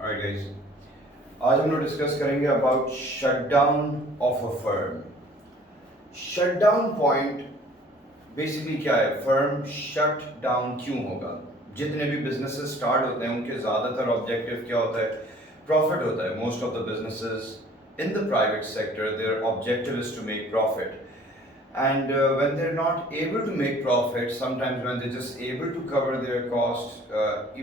Alright guys, आज हम लोग डिस्कस करेंगे about shutdown of a firm. Shutdown point basically क्या है? फर्म शट डाउन क्यों होगा? जितने भी बिजनेसेस स्टार्ट होते हैं उनके ज़्यादातर ऑब्जेक्टिव क्या होता है? प्रॉफिट होता है। Most of the businesses in the private sector their objective is to make profit. And when they're not able to make profit, sometimes when they're just able to cover their cost,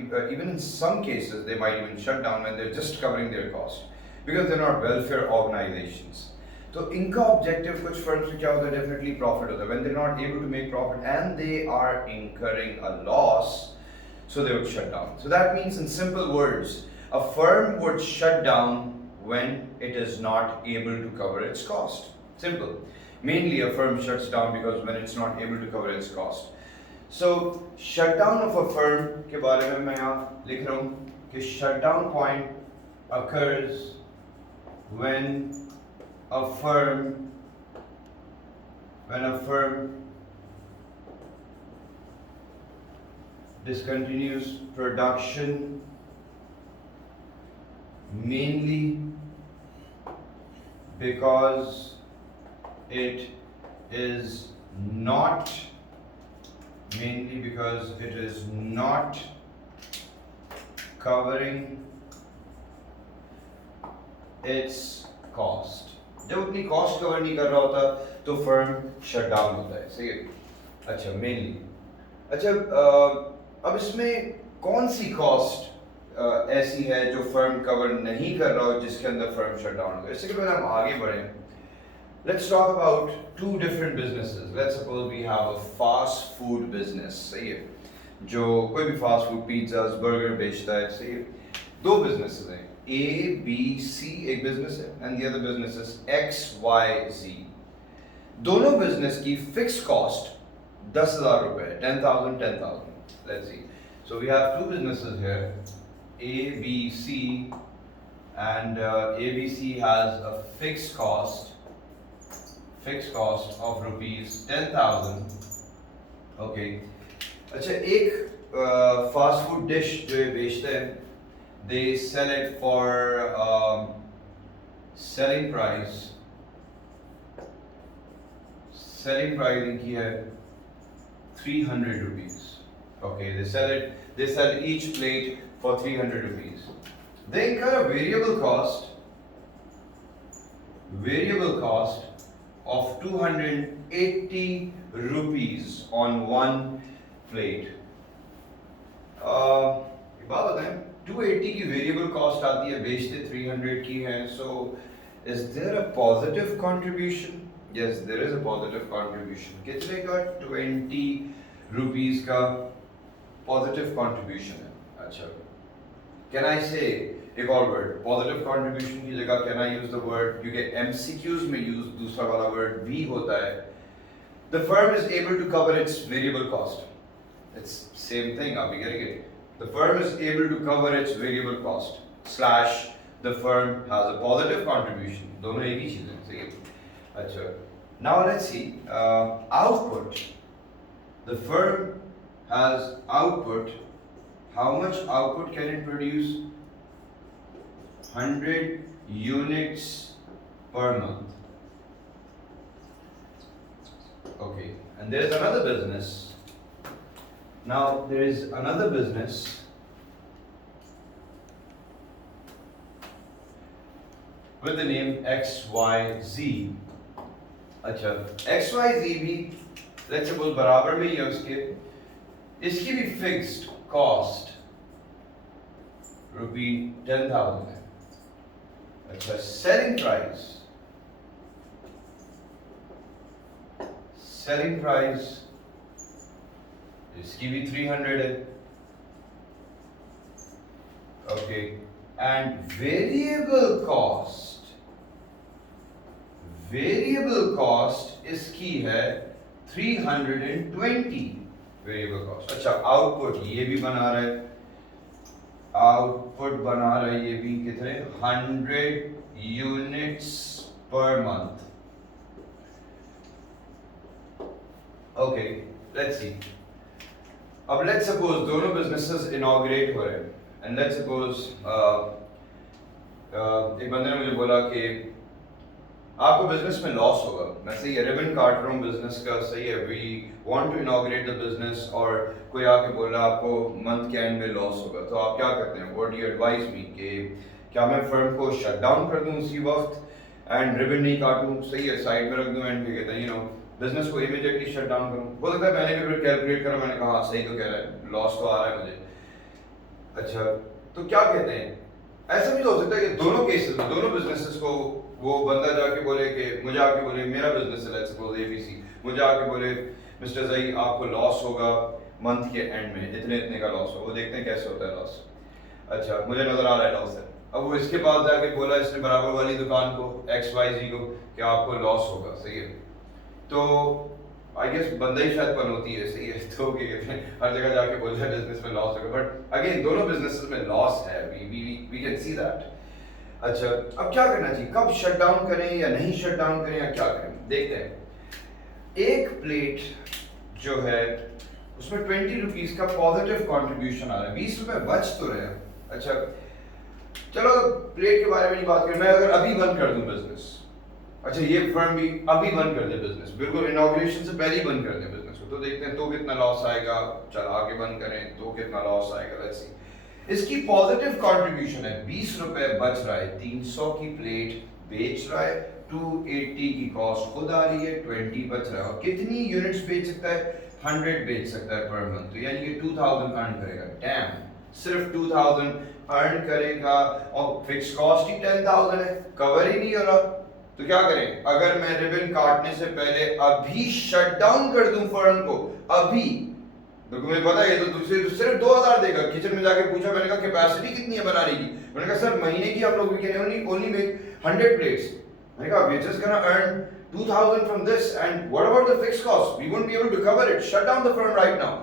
even in some cases they might even shut down when they're just covering their cost because they're not welfare organizations. तो इनका ऑब्जेक्टिव कुछ फर्म्स में क्या होता है? Definitely profit होता है. When they're not able to make profit and they are incurring a loss, so they would shut down. So that means in simple words, a firm would shut down when it is not able to cover its cost. Simple. Mainly a firm shuts down because when it's not able to cover its cost. So shutdown of a firm के बारे में मैं यहाँ लिख रहा हूँ कि shutdown point occurs when a firm discontinues production mainly because it is not covering its cost. जब अपनी कॉस्ट कवर नहीं कर रहा होता तो फर्म शट डाउन होता है. सही है. अच्छा, मेनली. अच्छा, अब इसमें कौन सी कॉस्ट ऐसी है जो फर्म कवर नहीं कर रहा हो जिसके अंदर फर्म शट डाउन होगा? इससे पहले हम आगे बढ़ें, let's talk about two different businesses. Let's suppose we have a fast food business. सही है. जो कोई भी फास्ट फूड, पिज्जाज, बर्गर बेचता है. सही है. दो बिजनेसेस हैं, A, B, C एक बिजनेस है and the other business is X, Y, Z. दोनों बिजनेस की फिक्स कॉस्ट 10,000 रुपए, 10,000. Let's see. So we have two businesses here, A, B, C, and ABC has a fixed cost of rupees 10,000. Okay. अच्छा, एक fast food dish जो ये बेचते हैं, they sell it for selling price इनकी है 300 rupees. Okay, they sell each plate for 300 rupees. They incur a variable cost of 280 rupees on one plate. ये बात बताएं, 280 की वेरिएबल कॉस्ट आती है, बेचते 300 की है. So is there a positive contribution? Yes, there is a positive contribution. कितने का? 20 rupees का positive contribution है. अच्छा, can I say एक और वर्ड पॉजिटिव कंट्रीब्यूशन की जगह can I use the word, क्योंकि एमसीक्यूज में यूज दूसरा वाला वर्ड भी होता है. The firm is able to cover its variable cost. It's same thing, आप भी करेंगे. The firm is able to cover its variable cost slash the firm has a positive contribution. दोनों एक ही चीज है. सही है. अच्छा, now let's see output. The firm has output. How much output can it produce? 100 units per month. Okay, and there is another business. Now there is another business with the name XYZ. अच्छा, XYZ भी let's suppose बराबर में ही है उसके. इसकी भी fixed cost ₹10,000 है. अच्छा, selling price इसकी भी 300 है. ओके, एंड वेरिएबल कॉस्ट इसकी है 320 वेरिएबल कॉस्ट. अच्छा, आउटपुट ये भी बना रहा है, ये भी कितने? 100 units per month. Okay, let's see. अब let's suppose दोनों businesses inaugurate हो रहे हैं एंड लेट्स सपोज एक बंदे ने मुझे बोला कि आपको बिजनेस में लॉस होगा, मैं सही है रिबन काट रहा हूँ बिजनेस का, सही है we want to inaugurate the business, और कोई आके बोल रहा है आपको मंथ के एंड में लॉस होगा, तो आप क्या करते हैं, व्हाट डू यू एडवाइस मी कि क्या मैं फर्म को शट डाउन कर दूं उसी वक्त एंड रिबन नहीं काटूं, सही है साइड में रख दूं एंड क्या कहते हैं बिजनेस को इमीडिएटली शट डाउन करूं। हो सकता है मैंने भी फिर कैलकुलेट करा, मैंने कहा सही तो कह रहा है, लॉस तो आ रहा है मुझे, अच्छा तो क्या कहते हैं, ऐसा भी तो हो सकता है कि दोनों केसेस में दोनों बिजनेसेस को वो बंदा जाके बोले कि मुझे आके बोले मेरा बिजनेस है लेट्स सपोज एबीसी, मुझे आके बोले मिस्टर जई आपको लॉस होगा मंथ के एंड में इतने इतने का लॉस होगा, वो देखते हैं कैसे होता है लॉस, अच्छा मुझे नजर आ रहा है लॉस है, अब वो इसके पास जाके बोला इसने बराबर वाली दुकान को XYZ को कि आपको लॉस होगा, सही है, तो आई गेस बंदा ही शायद पनौती है, सही है, तो क्या कहते हैं हर जगह जाके बोल रहा है बिजनेस में लॉस होगा, बट अगेन दोनों बिजनेसेस में लॉस है, वी कैन सी दैट। अच्छा अब क्या करना चाहिए, कब शट डाउन करें या नहीं शट डाउन करें या क्या करें, देखते हैं। एक प्लेट जो है उसमें 20 रुपीज का पॉजिटिव कंट्रीब्यूशन आ रहा है, 20 रुपए बच तो रहे हैं, अच्छा चलो प्लेट के बारे में नहीं बात करें, मैं अगर अभी बंद कर दूं बिजनेस, अच्छा ये फर्म भी अभी बंद कर दे बिजनेस, बिल्कुल इनॉग्रेशन से पहले ही बंद कर दे बिजनेस को, तो देखते हैं तो कितना लॉस आएगा, चल आगे बंद करें तो कितना लॉस आएगा, लेट्स सी। इसकी पॉजिटिव कंट्रीब्यूशन है 20 रुपए बच रहा है, 300 की प्लेट बेच रहा है, 280 की कॉस्ट खुद आ रही है, 20 बच रहा है, और कितनी यूनिट्स बेच सकता है, 100 बेच सकता है पर मंथ, तो यानी कि 2000 अर्न करेगा, डैम सिर्फ 2000 अर्न करेगा और फिक्स कॉस्ट ही 10,000 है, कवर ही नहीं हो रहा, तो क्या करें, अगर मैं रिबन काटने से पहले अभी शट डाउन कर दूं फर्म को अभी, तो मुझे पता है ये तो दूसरे तो सिर्फ 2000 देगा, किचन में जाके पूछा, मैंने कहा कैपेसिटी कितनी है बनाने की, मैंने कहा सर महीने की हम लोग we can only make 100 plates, मैंने कहा we just gonna earn 2000 from this and what about the fixed cost, we won't be able to cover it, shut down the firm right now,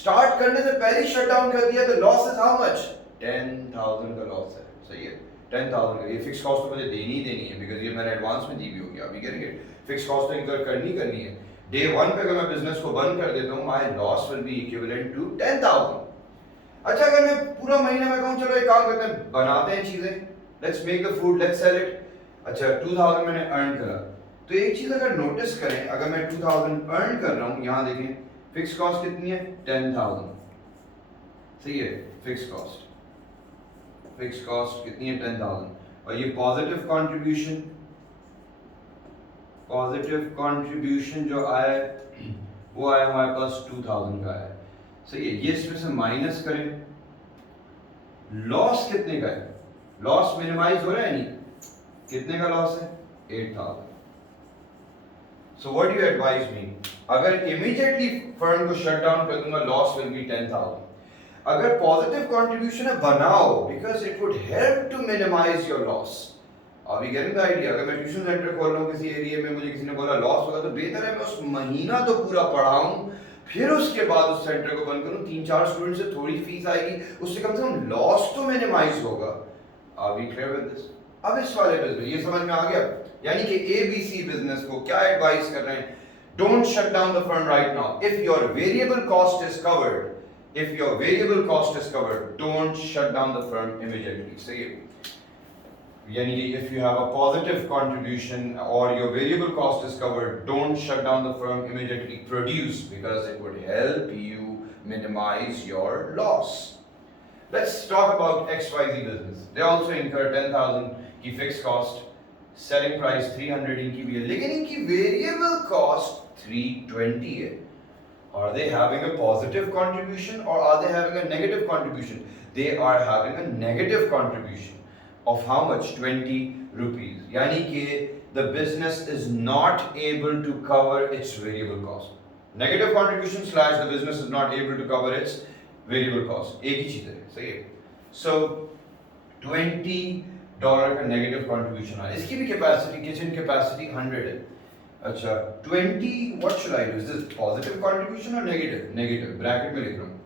start करने से पहले shut down कर दिया तो loss is how much, 10,000 का लॉस है, सही है 10,000 का, ये फिक्स कॉस्ट तो मुझे देनी ही देनी है बिकॉज ये मैंने एडवांस में दी भी होगी, अभी करेंगे फिक्स कॉस्ट तो इनकर करनी करनी है, डे 1 पे अगर मैं बिजनेस को बंद कर देता हूं my loss will be equivalent to 10,000। अच्छा अगर मैं पूरा महीना में कहूं चलो एक काम करते हैं बनाते हैं चीजें, let's make the food let's sell it, अच्छा 2000 मैंने अर्न करा, तो एक चीज अगर नोटिस करें, अगर मैं 2000 अर्न कर रहा हूं, यहां देखें फिक्स कॉस्ट कितनी है 10,000, सही है, फिक्स कॉस्ट कितनी है 10,000, और ये पॉजिटिव कंट्रीब्यूशन जो आया वो आया हमारे पास 2000 का है, सही है, ये इसमें से माइनस करें, लॉस कितने का है, लॉस मिनिमाइज हो रहा है नहीं, कितने का लॉस है 8,000, so what you advise me, अगर इमीडिएटली फर्म को शट डाउन कर दूंगा लॉस विल बी 10,000, अगर पॉजिटिव कंट्रीब्यूशन है बनाओ because it would help to minimise your loss, अभी गेटिंग द आइडिया, अगर मैं ट्यूशन सेंटर खोल रहा हूँ किसी एरिया में, मुझे किसी ने बोला लॉस होगा, तो बेहतर है मैं उस महीना तो पूरा पढ़ाऊं, फिर उसके बाद उस सेंटर को बंद करूं, 3-4 स्टूडेंट से थोड़ी फीस आएगी, उससे कम से कम लॉस तो मिनिमाइज होगा, are we clear with this. अब इस वाले बिजनेस ये समझ में आ गया, यानी कि एबीसी बिजनेस को क्या एडवाइस कर रहे हैं, don't shut down the firm right now, if your variable cost is covered, don't shut down the firm immediately, सही है, यानी कि if you have a positive contribution or your variable cost is covered, don't shut down the firm immediately, produce because it would help you minimize your loss. Let's talk about XYZ business. They also incur 10,000 की fixed cost, selling price 300 इनकी भी है, लेकिन इनकी variable cost 320 है. Are they having a positive contribution or are they having a negative contribution? They are having a negative contribution of how much? 20 rupees. यानी कि the business is not able to cover its variable cost. Negative contribution slash the business is not able to cover its variable cost. एक ही चीज़ है, सही है. So $20 का negative contribution है. इसकी भी capacity, kitchen capacity 100 है. अच्छा 20, what should I do? Is this positive contribution or negative? Negative. Bracket में लिख रहा हूँ.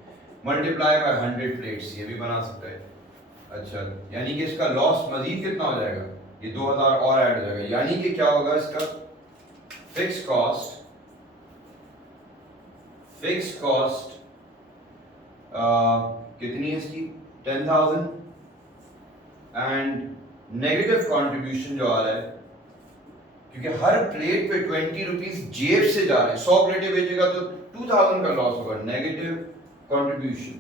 Multiply by 100 plates, ये भी बना सकता है. अच्छा यानी कि इसका लॉस मजीद कितना हो जाएगा, ये 2000 और ऐड हो जाएगा, यानी कि क्या होगा, इसका फिक्स कॉस्ट कितनी है इसकी 10,000 एंड नेगेटिव कंट्रीब्यूशन जो आ रहा है, क्योंकि हर प्लेट पे 20 रुपीज जेब से जा रहे हैं, 100 प्लेटें बेचेगा तो 2000 का लॉस होगा। नेगेटिव कंट्रीब्यूशन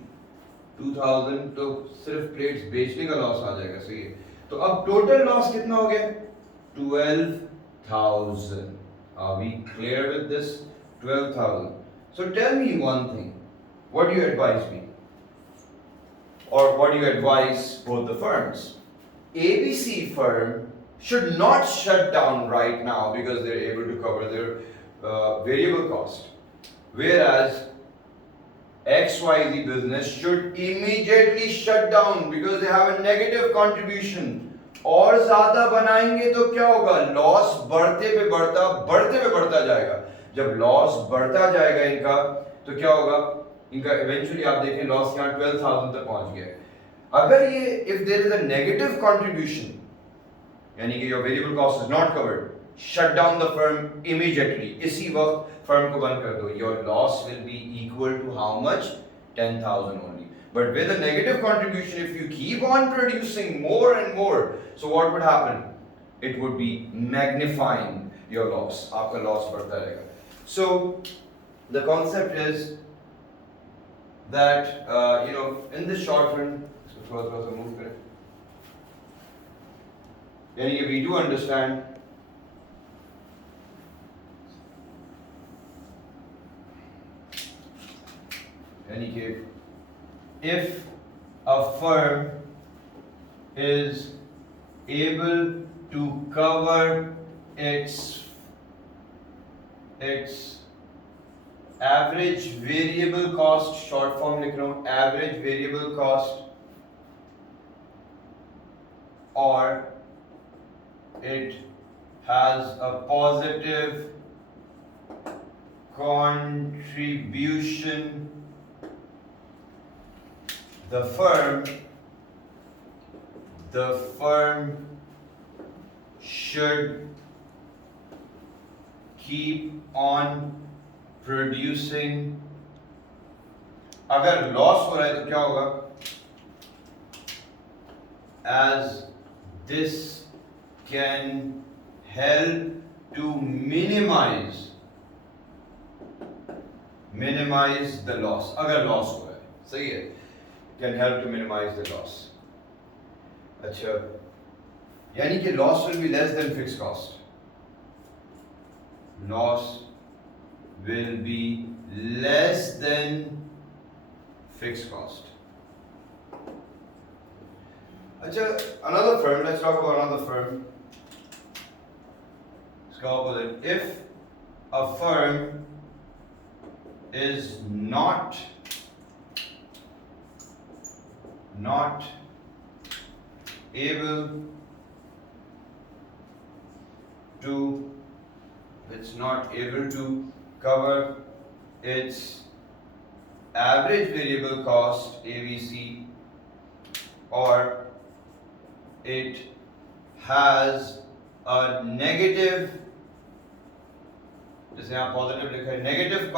2000 तो सिर्फ प्लेट्स बेचने का लॉस आ जाएगा, सही है। तो अब टोटल लॉस कितना हो गया? 12,000। Are we clear with this? 12,000. So tell me one thing. What do you advise me? Or what do you advise both the firms? ABC firm should not shut down right now because they're able to cover their variable cost. Whereas XYZ business should immediately shut down because they have a negative contribution. और ज्यादा बनाएंगे तो क्या होगा? लॉस बढ़ते पे बढ़ता जाएगा। जब लॉस बढ़ता जाएगा इनका तो क्या होगा? इनका इवेंचुअली आप देखें लॉस यहाँ 12,000 तक पहुंच गया। अगर ये if there is a negative contribution, यानी कि your variable cost is not covered, shut down the firm immediately, इसी वक्त फर्म को बंद कर दो। Your loss will be equal to how much? 10,000 only. But with a negative contribution, if you keep on producing more and more, so what would happen? It would be magnifying your loss. आपका loss बढ़ता रहेगा. So the concept is that in the short run, so थोड़ा सा move करें. यानी कि we do understand यानी कि if a firm is able to cover its average variable cost, short form लिख रहा हूँ, average variable cost, or it has a positive contribution, the firm should keep on producing. अगर लॉस हो रहा है तो क्या होगा? As this can help to minimize the loss. अगर लॉस हो रहा है, सही है, can help to minimize the loss. अच्छा, यानी कि loss will be less than fixed cost. Loss will be less than fixed cost. अच्छा, another firm, let's talk about another firm. इसका opposite. If a firm is not able to cover its average variable cost ABC, or it has a negative, जैसे यहाँ पॉजिटिव लिखा है, negative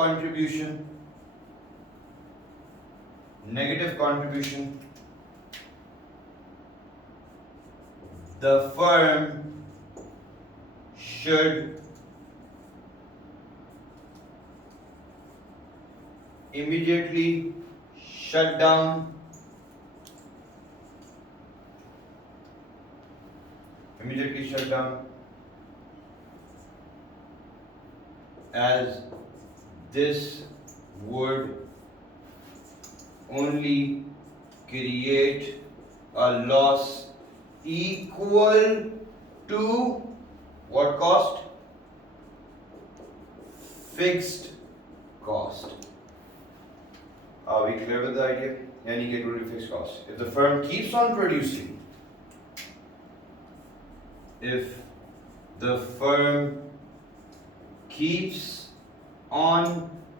contribution, the firm should immediately shut down as this would only create a loss equal to what cost? Fixed cost. Are we clear with the idea? Yani it will be fixed cost. If the firm keeps on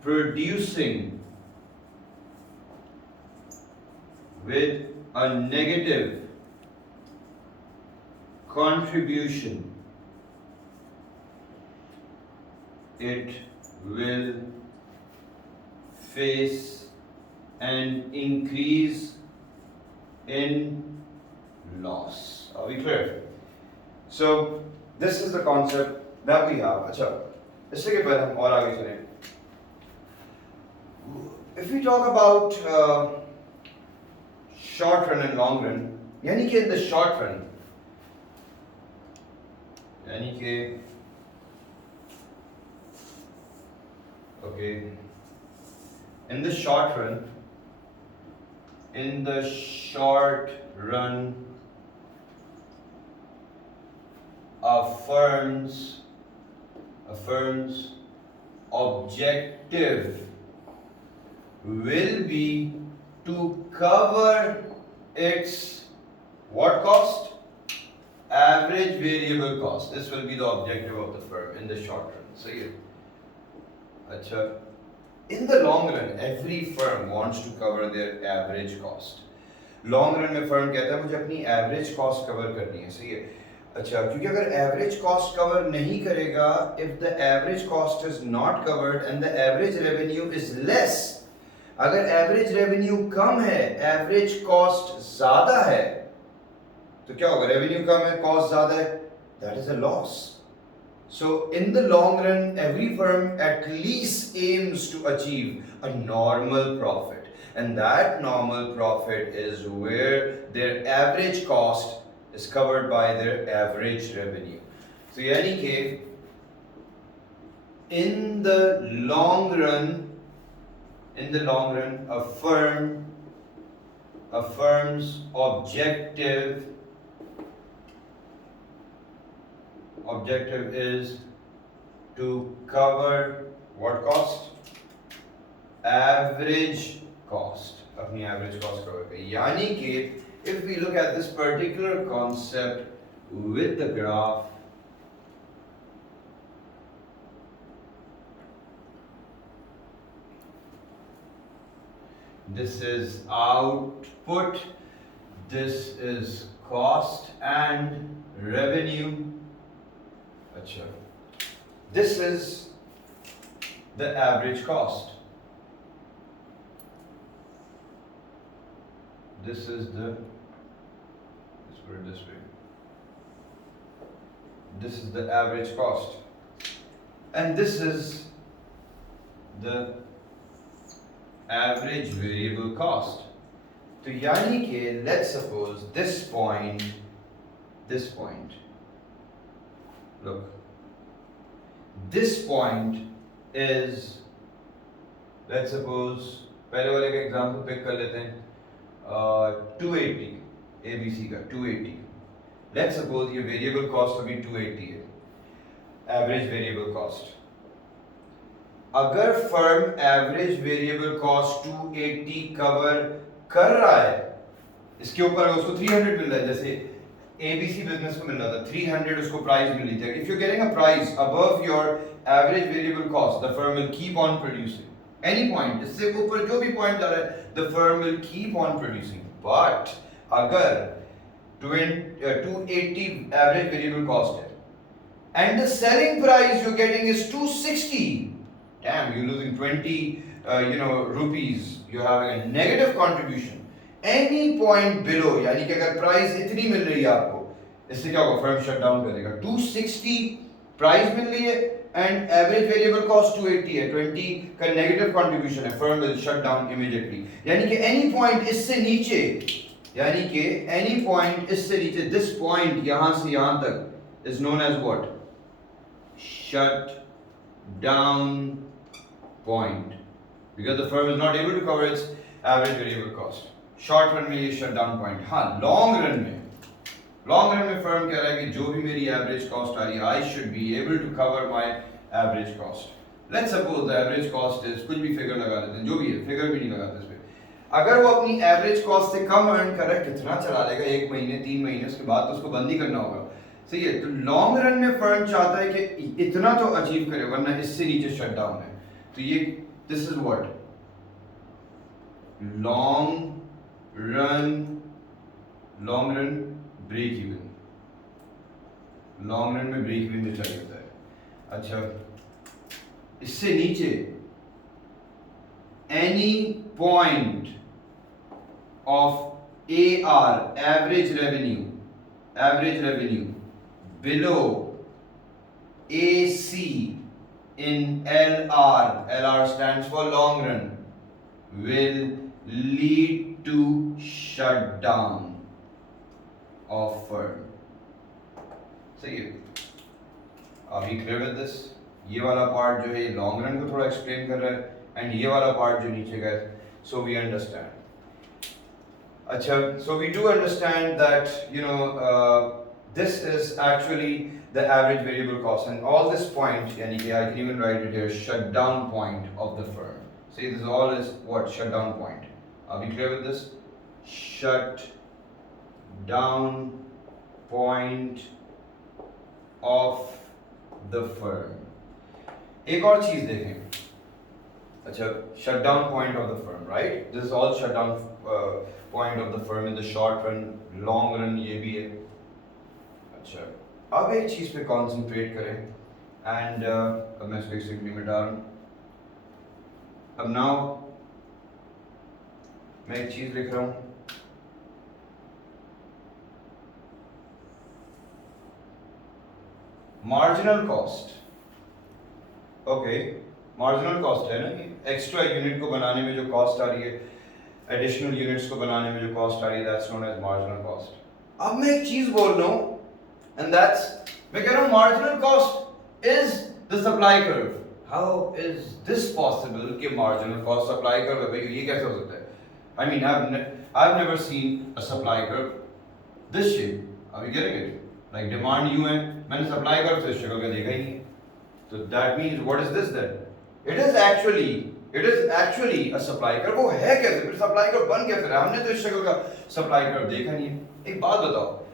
producing, with a negative contribution, it will face an increase in loss. Are we clear? So this is the concept that we have. अच्छा, इससे के पहले हम और आगे चलें. If we talk about short run and long run, यानी कि in the short run, यानी कि okay, in the short run, a firm's objective will be to cover its what cost? Average variable cost. This will be the objective of the firm in the short run. So yeah. Achha. In the long run, every firm wants to cover their average cost. Long run में firm कहता है मुझे अपनी average cost cover करनी है, सही है? अच्छा, क्योंकि अगर average cost cover नहीं करेगा, if the average cost is not covered and the average revenue is less, अगर average revenue कम है, average cost ज़्यादा है, तो क्या होगा? Revenue कम है, cost ज़्यादा है, that is a loss. So in the long run, every firm at least aims to achieve a normal profit, and that normal profit is where their average cost is covered by their average revenue. So यानी कि in the long run, a firm's objective is to cover what cost? Average cost. अपनी average cost cover करें. यानी कि if we look at this particular concept with the graph, this is output, this is cost and revenue. Achha. This is the average cost. Let's put it this way. This is the average cost. And this is the average variable cost. So यानी कि let's suppose this point, look, this point is, let's suppose पहले वाले का example pick कर लेते हैं, 280 ABC का 280. Let's suppose ये वेरिएबल कॉस्ट अभी 280 है, एवरेज वेरिएबल कॉस्ट. अगर फर्म एवरेज वेरिएबल कॉस्ट 280 कवर कर रहा है, इसके ऊपर अगर उसको 300 मिल रहा है, जैसे ABC बिजनेस को मिल रहा था 300, उसको प्राइस मिल रही थी. If you're getting a price above your average variable cost, the firm will keep on producing. Any point, इससे ऊपर जो भी point जा रहा है, the firm will keep on producing. But अगर 280 average variable cost है, and the selling price you're getting is 260, damn, you're losing 20 rupees. You're having a negative contribution. Any point below, यानी कि अगर प्राइस इतनी मिल रही है आपको, इससे क्या होगा? फर्म शट डाउन करेगा. 260 प्राइस मिल रही है एंड एवरेज वेरिएबल कॉस्ट 280 है, 20 का नेगेटिव कंट्रीब्यूशन है, firm will shut down immediately. यानी कि एनी पॉइंट इससे नीचे, दिस पॉइंट यहां से यहां तक is known as what? Shut down point, because the firm is not able to cover its average variable cost. Short run में ये शट डाउन पॉइंट. हाँ, लॉन्ग रन में फर्म कह रहा है कि जो भी मेरी एवरेज कॉस्ट आ रही है, I should be able to cover my average cost. Let's suppose the average cost is, कुछ भी फिगर लगा देते हैं, जो भी है, फिगर भी नहीं लगाते इस पे. अगर वो अपनी एवरेज कॉस्ट से कम अर्न कर रहा है, कितना चला लेगा? 1 महीने 3 महीने, उसके बाद तो उसको बंद ही करना होगा. सही है. तो लॉन्ग रन में फर्म चाहता है कि इतना तो अचीव करे, वरना इससे नीचे शट डाउन है. तो ये this is what? Long run break even. Long run में ब्रेक इवन जो चाहिए होता है. अच्छा, इससे नीचे any point of AR, average revenue below AC in LR stands for long run, will lead to shutdown of firm. सही है? Are we clear with this? ये वाला पार्ट जो है ये लॉन्ग रन को थोड़ा एक्सप्लेन कर रहा है, एंड ये वाला पार्ट जो नीचे का है, so we understand. अच्छा, so we do understand that this is actually the average variable cost, and all this point, yani I can even write it here, shutdown point of the firm. See, this all is what? Shutdown point. Are we clear with this? Shut down point of the firm. एक और चीज देखें. अच्छा, shutdown point of the firm, right? This is all shutdown point of the firm in the short run, long run ये भी है. अच्छा, अब एक चीज पे concentrate करें, and अब मैं इसको सिंपली मिटा रहा हूँ. अब now मैं एक चीज लिख रहा हूँ. Marginal cost. Okay, marginal cost है ना, एक्स्ट्रा यूनिट को बनाने में जो कॉस्ट आ रही है, एडिशनल यूनिट्स को बनाने में जो कॉस्ट आ रही है, that's known as marginal cost. अब मैं एक चीज बोल रहा हूं, एंड दैट्स, मैं कह रहा हूं marginal cost is the supply curve. How is this possible कि मार्जिनल कॉस्ट सप्लाई कर्व है? भाई ये कैसे हो सकता है? I mean I have never seen a supply curve this shape. Are we getting it? Like demand यूं है, मैंने सप्लाई कर्व से इस शक्ल का देखा ही नहीं. So that means what is this then? It is actually a supply curve. वो है कैसे? फिर सप्लाई कर्व बन कैसे रहा? हमने तो इस शक्ल का सप्लाई कर्व देखा नहीं है. एक बात बताओ,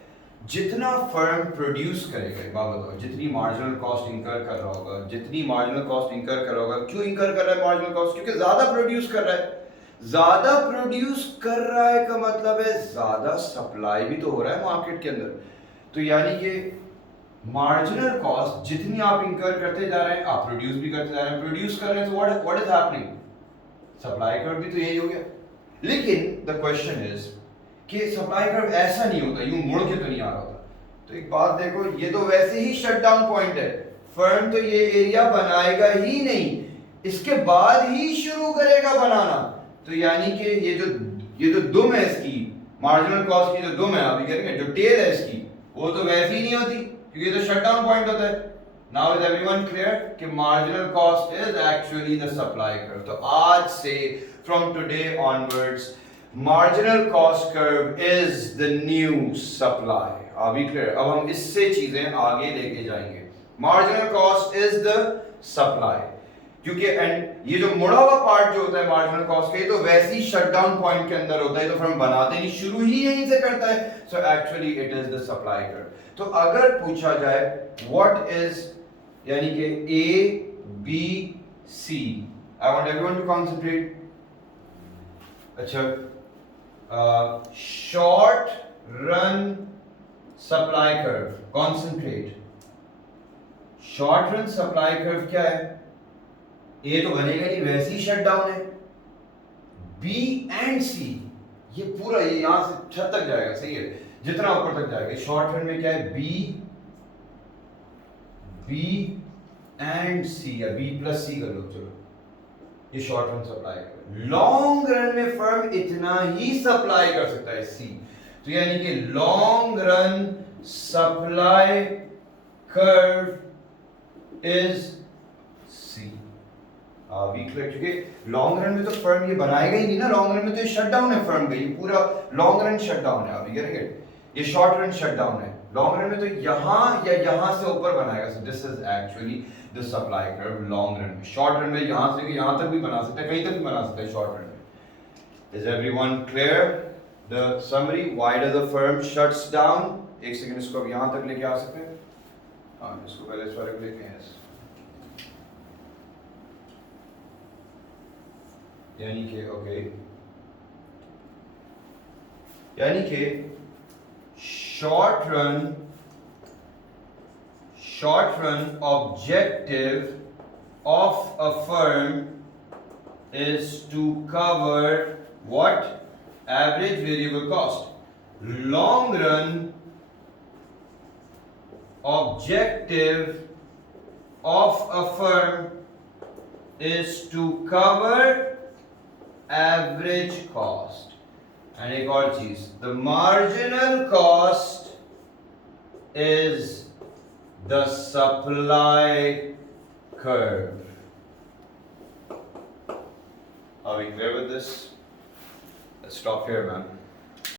जितना फर्म प्रोड्यूस करेगा, एक बात बताओ, जितनी मार्जिनल कॉस्ट इंकर कर रहा होगा, क्यों इंकर कर रहा है मार्जिनल कॉस्ट? क्योंकि ज्यादा प्रोड्यूस कर रहा है. ज्यादा प्रोड्यूस कर रहा है का मतलब है ज्यादा सप्लाई भी तो हो रहा है मार्केट के अंदर. तो यानी कि मार्जिनल कॉस्ट जितनी आप इंकर करते जा रहे हैं, आप प्रोड्यूस भी करते जा रहे हैं. प्रोड्यूस कर रहे हैं तो what is happening? Supply curve भी तो यही हो गया. लेकिन द क्वेश्चन इज कि सप्लाई कर्व ऐसा नहीं होता, यूं मुड़ के तो नहीं आ रहा होता. तो एक बात देखो, ये तो वैसे ही शटडाउन पॉइंट है. फर्म तो ये एरिया बनाएगा ही नहीं, इसके बाद ही शुरू करेगा बनाना. तो यानी कि ये जो दुम है इसकी, मार्जिनल कॉस्ट की जो दुम है, अभी करेंगे जो टेल है इसकी, वो तो वैसे ही नहीं होती, क्योंकि ये तो शटडाउन पॉइंट होता है. नाउ इज एवरीवन क्लियर कि marginal cost is actually the supply curve. तो आज से from today onwards marginal cost curve is the new supply. Are we clear? अब हम इससे चीजें आगे लेके जाएंगे. Marginal cost is the supply, क्योंकि एंड ये जो मुड़ा हुआ पार्ट जो होता है मार्जिनल कॉस्ट का, ये तो वैसे ही शटडाउन पॉइंट के अंदर होता है, तो फर्म बनाते नहीं, शुरू ही यहीं से करता है. So actually it is the supply curve. तो अगर पूछा जाए व्हाट इज, यानी कि A B C, I want everyone to concentrate. अच्छा, short run supply curve, concentrate. Short run supply curve क्या है? ए तो बनेगा नहीं, वैसे ही शटडाउन है. बी एंड सी, ये पूरा ये यहां से छत तक जाएगा, सही है, जितना ऊपर तक जाएगा. शॉर्ट रन में क्या है? बी एंड सी, या बी प्लस सी कर लो, चलो, ये शॉर्ट रन सप्लाई कर. लॉन्ग रन में फर्म इतना ही सप्लाई कर सकता है, सी. तो यानी कि long run supply curve is C. Weak, क्योंकि लॉन्ग रन में तो फर्म ये बनाएगा ही नहीं ना. लॉन्ग रन में तो ये शटडाउन है फर्म का, ये पूरा लॉन्ग रन शटडाउन है. अभी करेंगे, ये शॉर्ट रन शटडाउन है. लॉन्ग रन में तो यहां या यहां से ऊपर बनाएगा. So this is actually the supply curve long run में. शॉर्ट रन में यहां से लेके यहां तक भी बना सकते हैं, कहीं तक भी बना सकते हैं शॉर्ट रन में. Is everyone clear the summary? Why does the firm shuts down? एक सेकंड, इसको अब यहां तक लेके आ सकते हैं. हां, इसको पहले इस वाले को लेके आए. यानी कि ओके, यानी कि short run objective of a firm is to cover what? Average variable cost. Long run objective of a firm is to cover average cost. And एक और चीज, the marginal cost is the supply curve. Are we clear with this? Let's stop here, man.